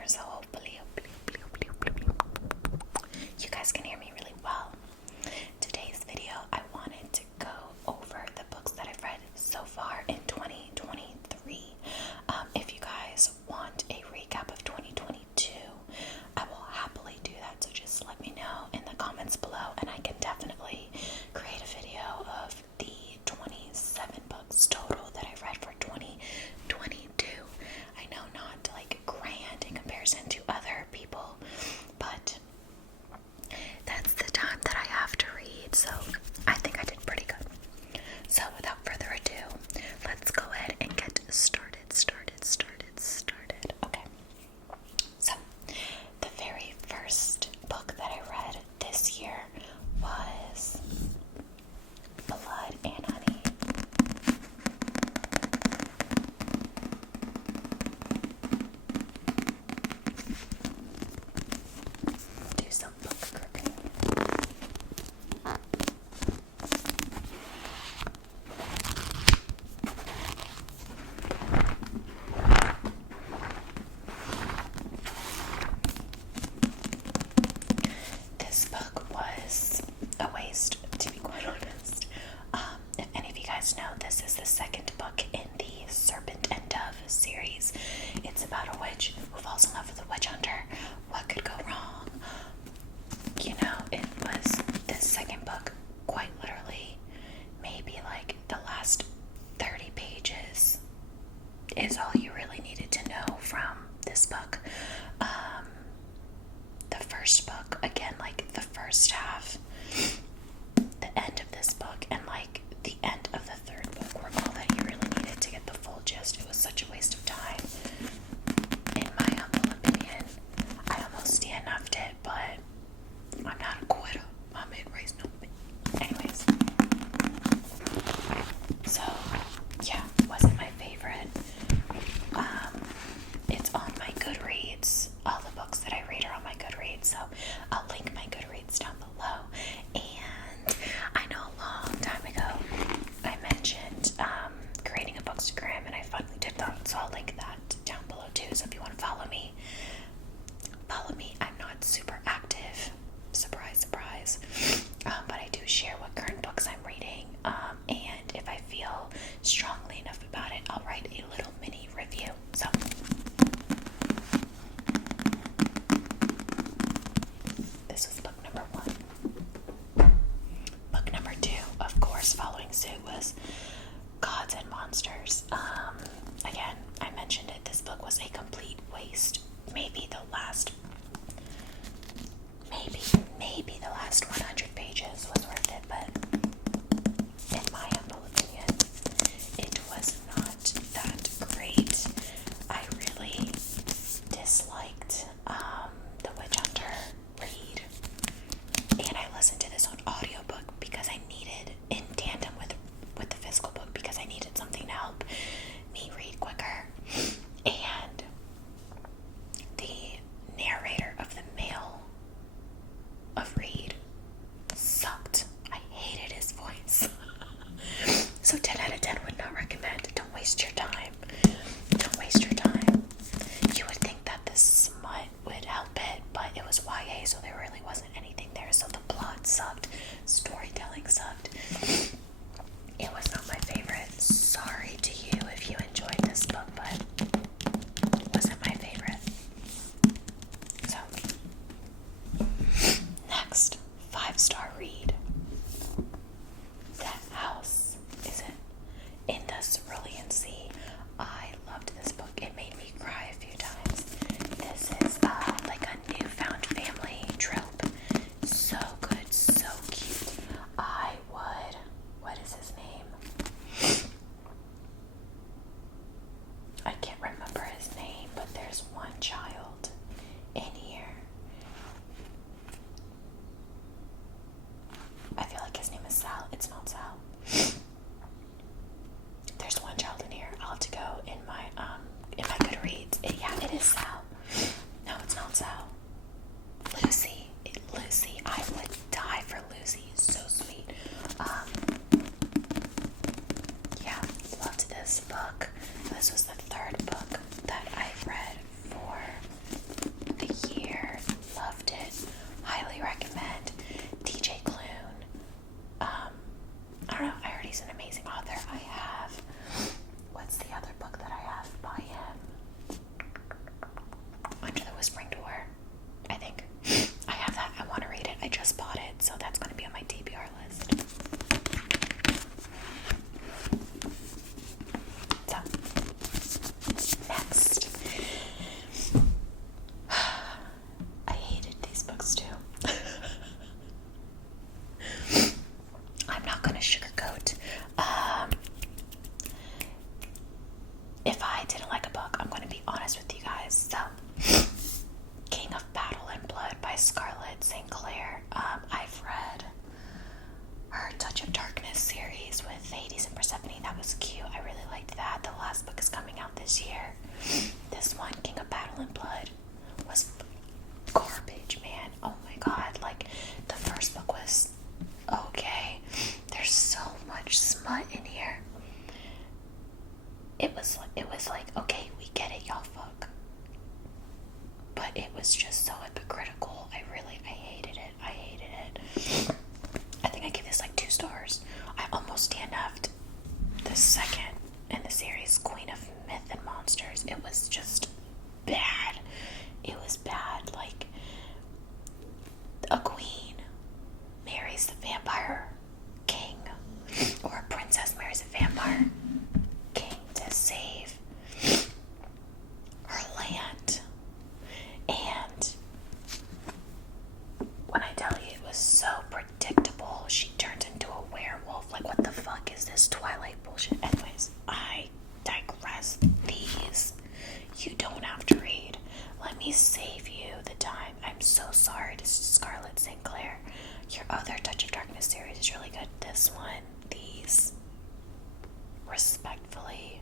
ASMR, so hopefully you guys can hear me really well. Today's video, I wanted to go over the books that I've read so far in 2023. If you guys want a recap of 2022, I will happily do that, so just let me know in the comments below, and I can definitely create a video of the 27 books total that I've read for 2022. I know not like grand in comparison to other people, but that's the time that I have to read, so I think I did pretty good. So without further ado, let's go ahead and get started. Okay, so the very first book that I read this year was Blood and Honey. Do some book gripping. This book was a waste, to be quite honest. If any of you guys know, this is the second book in the Serpent and Dove series. It's about a witch who falls in love with a witch hunter. What could go wrong? You know, it was this second book, quite literally, maybe like the last 30 pages is all you really needed to know from this book. The first book, again, like the first half, the end of this book, and like the end of the third book were all that you really needed to get the full gist. It was such a waste of time, in my humble opinion. I almost DNF'd it, but I'm not a quitter. My mid race no. Anyways, so yeah, wasn't my favorite. It's on my Goodreads. All the books that I read are on my Goodreads, so I'll link my Goodreads down below. And I know a long time ago I mentioned creating a bookstagram, and I finally did that, so I'll link that down below too. So if you want to follow me, follow me. I'm not super active, surprise, but I do share what current books I'm reading, and if I feel strongly enough about it, I'll write a little mini review. So this was book number 1. Book number 2, of course, following suit, was Gods and Monsters. Again, I mentioned it, this book was a complete waste. Maybe the last 100 pages was worth it, but in my humble opinion, it was not that great. I really disliked the Witch Hunter read, and I listened to this on audiobook because I needed, in tandem with the physical book, because I needed something to help me read quicker. And the narrator of the male of Reed sucked. I hated his voice. So 10 out of 10 would not recommend. Don't waste your time. Don't waste your time. You would think that the smut would help it, but it was YA, so there really wasn't anything there. So the plot sucked. Storytelling sucked. It was not my favorite. Sorry to you if you enjoyed this book, but it wasn't my favorite. So, next, 5-star read. That House is in the Cerulean Sea. I loved this book. It made me cry a few times. This is like a newfound family trope. So good, so cute. What is his name? I can't remember his name, but there's one child in here. I feel like his name is Sal. It's not Sal. There's one child in here. I'll have to go in my Goodreads. Yeah, it is Sal. No, it's not Sal. Lucy. Lucy. I would die for Lucy. So sweet. Yeah, loved this book. This was the third book that I've read for Scarlett St. Clair. I've read her Touch of Darkness series with Hades and Persephone. That was cute. I really liked that. The last book is coming out this year. This one, King of Battle and Blood, was garbage, man. Oh my god. Like, the first book was okay. There's so much smut in here. It was like, okay, we get it, y'all fuck. But it was just so hypocritical. I hated it. I think I gave this like 2 stars. I almost DNF'd the second in the series, Queen of Myth and Monsters. It was just bad. It was bad. Like, a queen marries the vampire king, or a princess marries a vampire king to save her land. And when I tell you, it was so predictable. She turned into a werewolf. Like, what the fuck is this Twilight bullshit? Anyways, I digress. These you don't have to read. Let me save you the time. I'm so sorry to Scarlett St. Clair. Your other Touch of Darkness series is really good. This one, these, respectfully,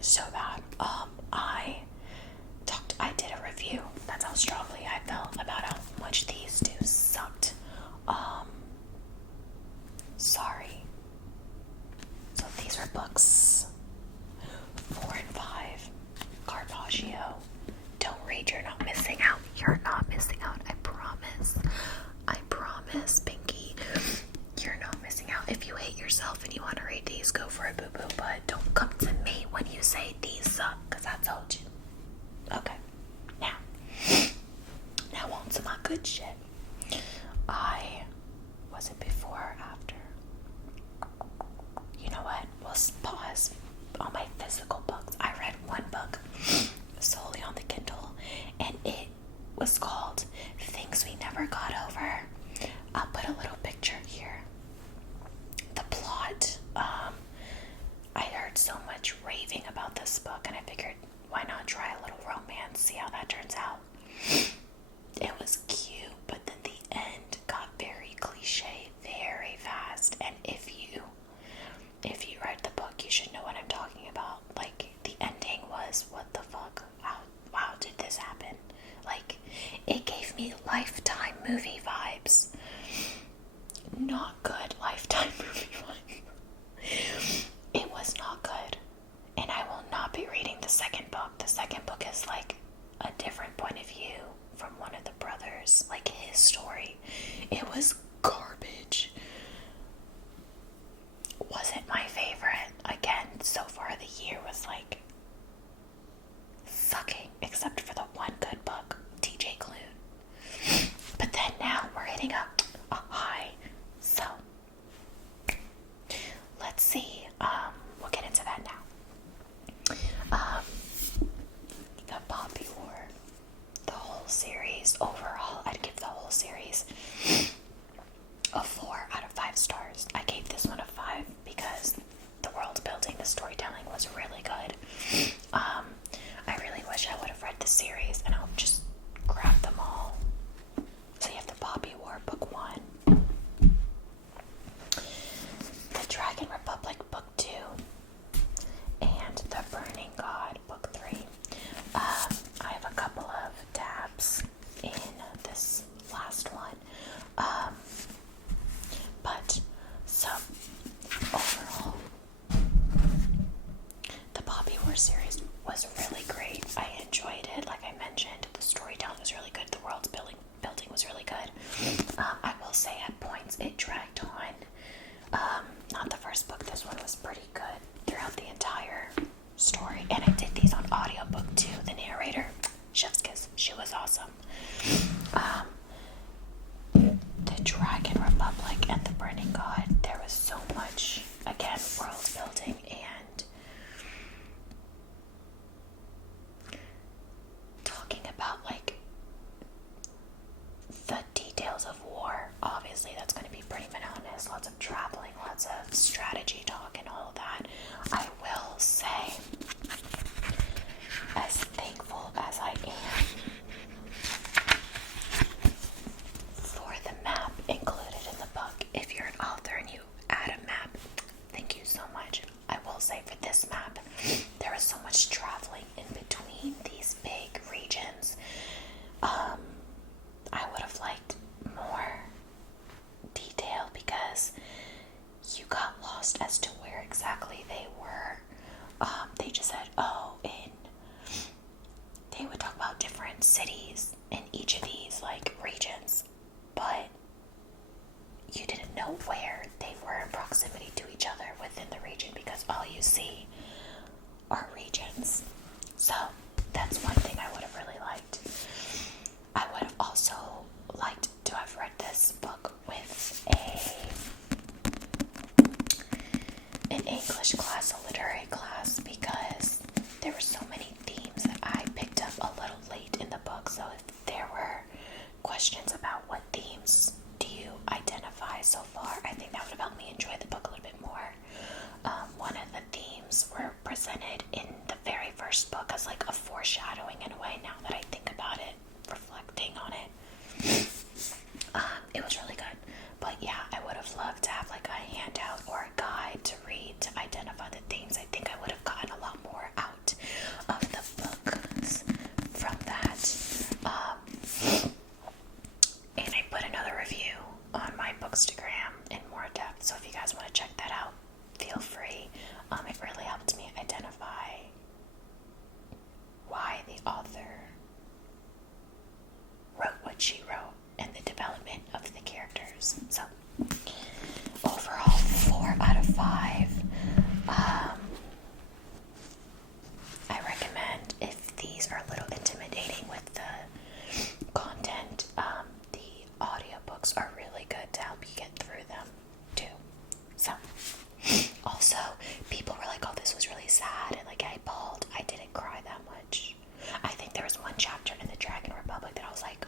so bad. I did a review. That's how strongly I felt about how much these two sucked. Sorry. So these were books 4 and 5. Carpaccio. Don't read, you're not missing out. You're not missing out. I promise. I promise, Pinky. You're not missing out. If you hate yourself and you want to read these, go for it, boo-boo. But don't come to me when you say these suck, because I told you. Okay. Now on to my good shit. Was it before or after? You know what? We'll pause on my physical books. I read one book solely on the Kindle, and it was called Things We Never Got Over. I'll put a little picture here. The plot, I heard so much raving about this book, and I figured, why not try a little romance, see how that turns out. It was cute, but then the end got very cliche very fast. And if you read the book, you should know what I'm talking about. Like, the ending was, what the fuck? How did this happen? Like, it gave me Lifetime movie vibes. Not good Lifetime movie vibes. It was not good. And I will not be reading the second book. The second book is like a different point of view from one of the brothers, like his story. It was garbage. Wasn't my favorite. Again, so far the year was like sucking, except for the one good book, TJ Klune. But then now we're hitting a high. So let's see. We'll get into that now. The Poppy War. The whole series, overall, I'd give the whole series a 4 out of 5 stars. I gave this one a 5 because the world building, the storytelling was really good. I really wish I would have read the series, and I'll just grab them all. So you have the Poppy War, book 1. The Dragon Republic, book 2. And The Burning God, book 3. I have a couple of tabs in this last one. But so overall, the Poppy War series was really great. I enjoyed it. Like I mentioned, the storytelling was really good. The world's building was really good. I will say at points it dragged on. Not the first book. This one was pretty good throughout the entire story. And I did these on audiobook too. The narrator, chef's kiss, she was awesome. The Dragon Republic and the Burning God, there was so much, again, world building and talking about like the details of war. Obviously that's going to be pretty monotonous, lots of traveling, lots of strategy talk and all of that. I will say, as thankful as I am different cities in each of these like regions, but you didn't know where they were in proximity to each other within the region because all you see are regions. So that's one thing I would have really liked. I would have also liked to have read this book with an English class, a literary class, because there were so many themes that I picked up a little late in the book. So if there were questions about what themes do you identify so far, I think that would have helped me enjoy the book a little bit more. One of the themes were presented in the very first book as like a foreshadowing in a way, now that I think about it, reflecting on it. It was really good. But yeah, I would have loved to have like a handout or a guide to read to identify the themes. I think I would have gotten a lot more out of the books from that. And I put another review on my Bookstagram in more depth, so if you guys want to check that out, feel free. It really helped me identify why the author wrote what she wrote and the development of the characters. So overall, 4 out of 5. I recommend, if these are a little intimidating with the content, the audiobooks are really good to help you get through them too. So also, people were like, oh, this was really sad, and like I bawled. I didn't cry that much. I think there was one chapter in the Dragon Republic that I was like,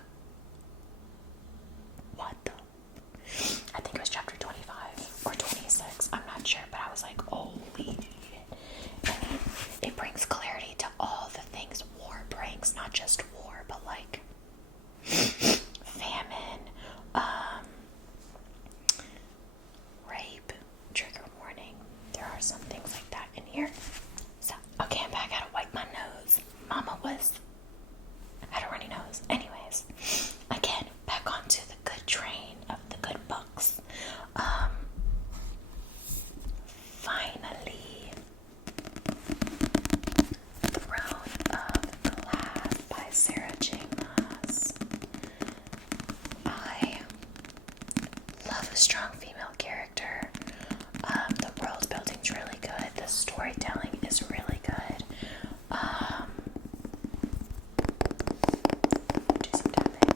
what the? I think it was chapter 25 or 26. I'm not sure, but I was like, holy shit. And it brings clarity to all the things war brings, not just war, but like famine, rape, trigger warning. There are some things like that in here. So, okay, I'm back. I gotta wipe my nose. Mama had a runny nose. Anyways, again, back onto the good train of the good books. Finally, Throne of Glass by Sarah J. Maas. I love a strong female character. The world building's really good. The storytelling is really good. Do some tapping.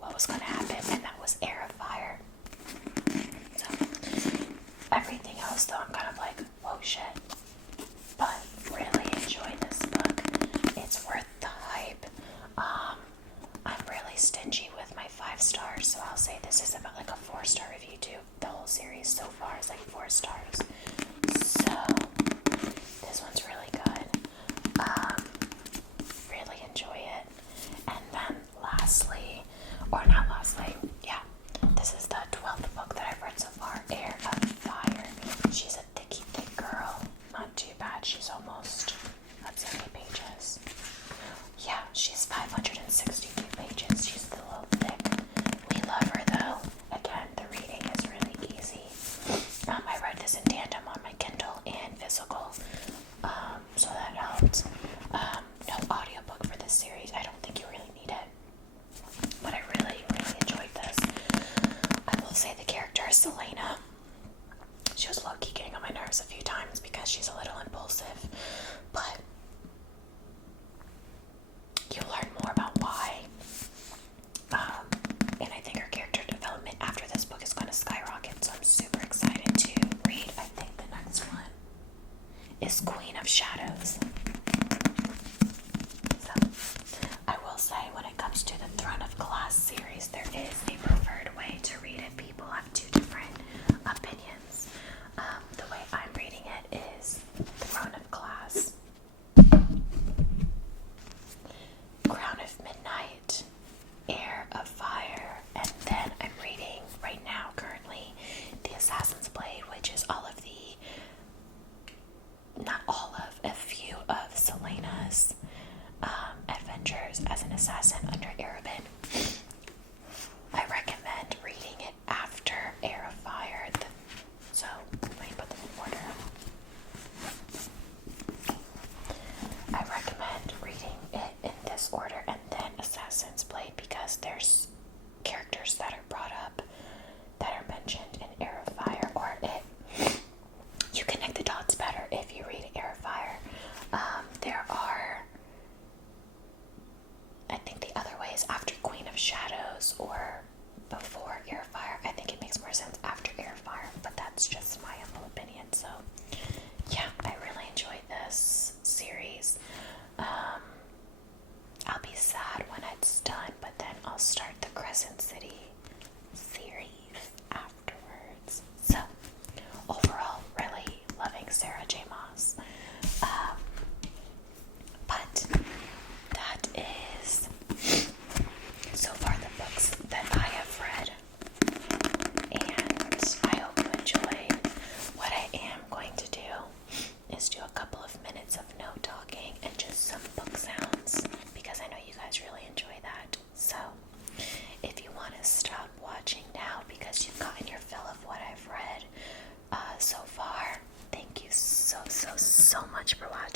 what was going to happen, and that was Air of Fire. So, everything else, though, I'm kind of like, whoa, shit. But really enjoy this book. It's worth the hype. I'm really stingy with my 5 stars, so I'll say this is about like a 4-star review too. The whole series so far is like 4 stars. So this one's really good. Really enjoy it. And then lastly, or not lastly, yeah, this is the 12th book that I've read so far, Air of Fire. She's a thicky thick girl. Not too bad. She's almost, let's see how many pages. Yeah, she's 562 pages. She's a little thick. We love her though. Again, the reading is really easy. I read this in tandem on my Kindle and physical, so that helped. No audiobook for this series. I don't think you really need it. But I really, really enjoyed this. I will say the character is Selena. She was low-key getting on my nerves a few times because she's a little impulsive. But you'll learn more about why. And I think her character development after this book is going to skyrocket. So I'm super excited to read. I think the next one is Queen of Shadows. So I will say, when it comes to the Throne of Glass series, there is a preferred way to read it. People have 2 different opinions. The way I'm reading it is Throne of Glass, Crown of Midnight, Air of Fire, and then I'm reading right now currently the Assassin's Blade, which is all of the, not all of, a few of Selena's adventures as an assassin under Arabin. I recommend reading it after Air of Fire, so let me put them in order. I recommend reading it in this order and then Assassin's Blade, because there's characters that are brought up that are mentioned in Air of Fire, or you connect the dots better if you read Air of Fire. There are, I think the other way is after Queen of Shadows or before Air of Fire. I think it makes more sense after Air of Fire, but that's just my humble opinion. So yeah, I really enjoyed this series. I'll be sad when it's done, but then I'll start the Crescent City series afterwards. So overall, really loving Sarah J. Maas. But that is so far the books that I have read, and I hope you enjoyed. What I am going to do is do a couple of minutes of no talking and just some book sounds, because I know you guys really enjoy that. So if you want to stop watching now because you've gotten your fill of what I've read so far, thank you so much for watching.